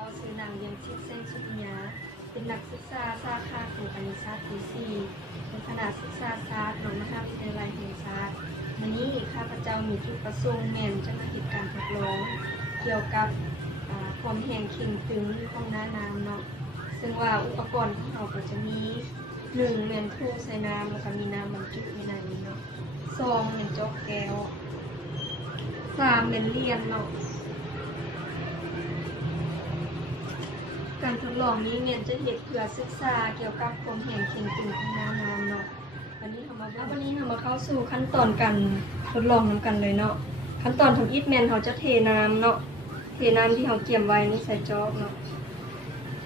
เราซื้อนางเรียนชิดเส้นสุญญาเป็นนักศึกษาสาขาคณิตศาสตร์ปี 4 ในคณะศึกษาศาสตร์ของมหาวิทยาลัยแห่งชาติวันนี้ข้าพเจ้ามีจุดประสงค์แม่นจะมาเห็นการทดลองเกี่ยวกับความแห้งเข่งตึงของน้ำเนาะซึ่งว่าอุปกรณ์ของเราก็จะมี1แม่นทูใส่น้ำแล้วก็มีน้ำบรรจุอยู่ในนี้เนาะ2แม่นจอกแก้ว3แม่นเลียนเนาะการทดลองนี้เนี่ยจะเห็นเพื่อศึกษาเกี่ยวกับความแห้งเข่งตึงของน้ำเนาะวันนี้เรามาเข้าสู่ขั้นตอนการทดลองนำกันเลยเนาะขั้นตอนทำอิฐแมนเขาจะเทน้ำเนาะเทน้ำที่เขาเกี่ยมไว้นี่ใส่จอกเนาะ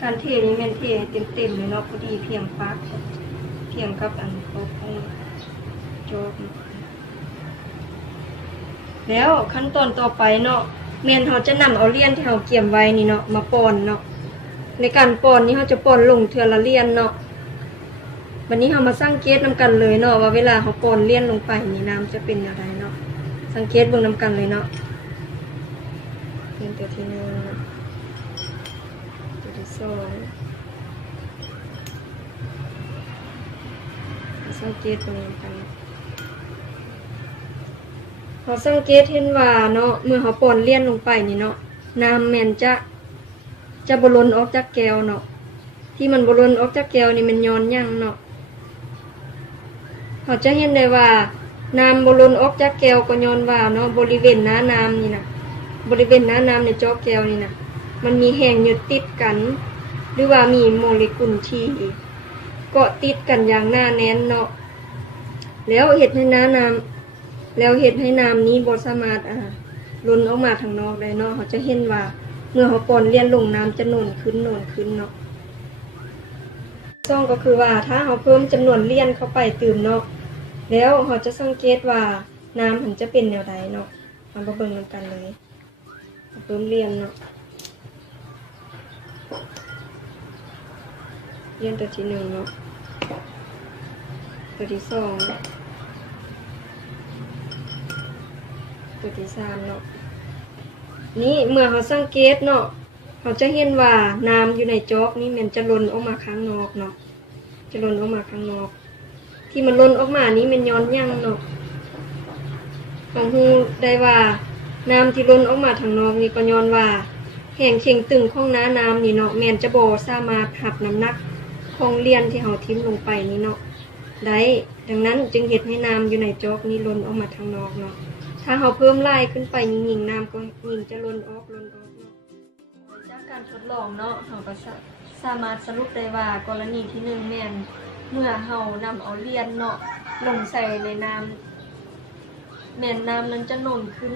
การเทนี้แมนเทเต็มเลยเนาะพอดีเพียงฟักเพียงกับอันครบจอกแล้วขั้นตอนต่อไปเนาะแมนเขาจะนำเอาเลี่ยนที่เขาเกี่ยมไว้นี่เนาะมาป่นเนาะในการป่นนี้เขาจะป่นลงเทือละเลี่ยนเนาะวันนี้เรามาสังเกตนำกันเลยเนาะว่าเวลาเขาป่นเลี่ยนลงไปนี่น้ำจะเป็นอย่างไรเนาะสังเกตเบิ่งนำกันเลยเนาะเลี่ยนตัวที่1ตัวที่2สังเกตเบิ่งนำกันเราสังเกตเห็นว่าเนาะเมื่อเขาป่นเลี่ยนลงไปนี่เนาะน้ำแม่นจะบล้นออกจากแก้วเนาะที่มันบล้นออกจากแก้วนี่มันย้อนยั่งเนาะเขาจะเห็นได้ว่าน้ำบล้นออกจากแก้วก็ย้อนว่าเนาะบริเวณหน้าน้ำนี่นะบริเวณหน้าน้ำในจอกแก้วนี่นะมันมีแห้งยึดติดกันหรือว่ามีโมเลกุลที่เกาะติดกันอย่างหน้าแน่นเนาะแล้วเห็ดให้น้ำนี้บ่สามารถล้นออกมาทางนอกได้เนาะเขาจะเห็นว่าเมื่อเขาป่นเลี่ยนลงน้ำจะโน่นขึ้นเนาะก็คือว่าถ้าเขาเพิ่มจำนวนเลี่ยนเข้าไปเติมเนาะแล้วเขาจะสังเกตว่าน้ำมันจะเป็นแนวใดเนาะมาเบิ่งกันเลยเพิ่มเลี่ยนเนาะเลี่ยนตัวที่1เนาะตัวที่2ตัวที่3เนาะนี่เมื่อเขาสังเกตเนาะเขาจะเห็นว่าน้ำอยู่ในจอกนี่มันจะล้นออกมาข้างนอกเนาะจะล้นออกมาข้างนอกที่มันล้นออกมานี้มันย้อนยั่งเนาะของฮูได้ว่าน้ำที่ล้นออกมาทางนอกนี่ก็ย้อนว่าแห้งเข่งตึงของน้ำนี่เนาะแม่นจะบ่สามารถหับน้ำหนักของเลียนที่เขาทิ้งลงไปนี่เนาะได้ดังนั้นจึงเฮ็ดให้น้ำอยู่ในจอกนี้ล้นออกมาทางนอกเนาะถ้าเขาเพิ่มไล่ขึ้นไปยิ่งน้ำก็ยิ่งจะล้นออกเนาะจากการทดลองเนาะเขาก็สามารถสรุปได้ว่ากรณีที่1แม่นเมื่อเขานำเอาเลียนเนาะลงใส่ในน้ำแม่นน้ำนั้นจะโน่นขึ้น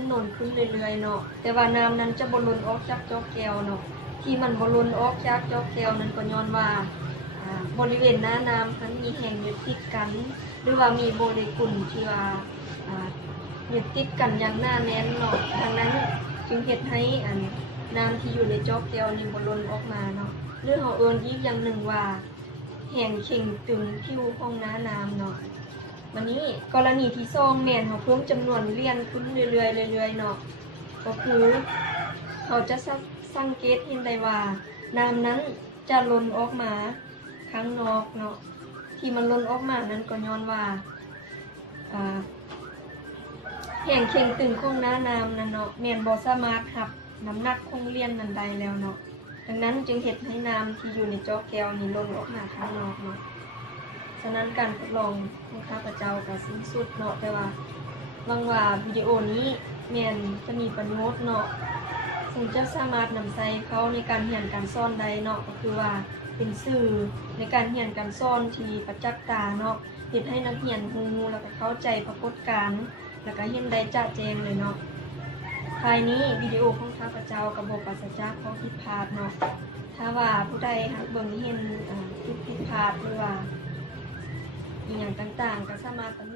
เรื่อยๆเนาะแต่ว่าน้ำนั้นจะบ่ล้นออกจากจอกแก้วเนาะที่มันบ่ล้นออกจากจอกแก้วนั้นก็ย้อนว่าบริเวณหน้าน้ำนั้นมีแห้งยึดติดกันหรือว่ามีโมเลกุลที่ว่ายึดติดกันอย่างหน้าแน่นเนาะดังนั้นจึงเฮ็ดให้น้ำที่อยู่ในจอกแก้วนี่บ่ล้นออกมาเนาะหรือเขาเอิ้นอีกอย่างหนึ่งว่าแห้งเข่งตึงผิวของหน้าน้ำเนาะวันนี้กรณีที่2แม่นเขาเพิ่มจำนวนเลี่ยนขึ้นเรื่อยๆเนาะก็คือเขาจะสังเกตเห็นได้ว่าน้ำนั้นจะล้นออกมาข้างนอกเนาะที่มันล้นออกมานั้นก็ย้อนว่าแห้งเข่งตึงของหน้าน้ำนั่นเนาะแม่นบ่สามารถหับน้ำหนักของเลี่ยนนั้นได้แล้วเนาะดังนั้นจึงเฮ็ดให้น้ำที่อยู่ในจอกแก้วนี้ล้นออกมาข้างนอกเนาะฉะนั้นการทดลองของข้าพเจ้าก็สิ้นสุดเนาะแต่ว่าหวังว่าวิดีโอนี้แม่นจะมีประโยชน์เนาะซึ่งจะสามารถนำใช้เขาในการเรียนการสอนได้เนาะก็คือว่าเป็นสื่อในการเรียนการสอนที่ประจักษ์ตาเนาะเฮ็ดให้นักเรียนรู้แล้วก็เข้าใจปรากฏการณ์แล้วก็เห็นได้ชัดเจนเลยเนาะภายนี้วิดีโอของข้าพเจ้าก็บ่ปราศจากข้อผิดพลาดเนาะถ้าว่าผู้ใดเบิ่งเห็นผิดพลาดหรือว่าอย่างต่างๆก็สามารถตำหนิ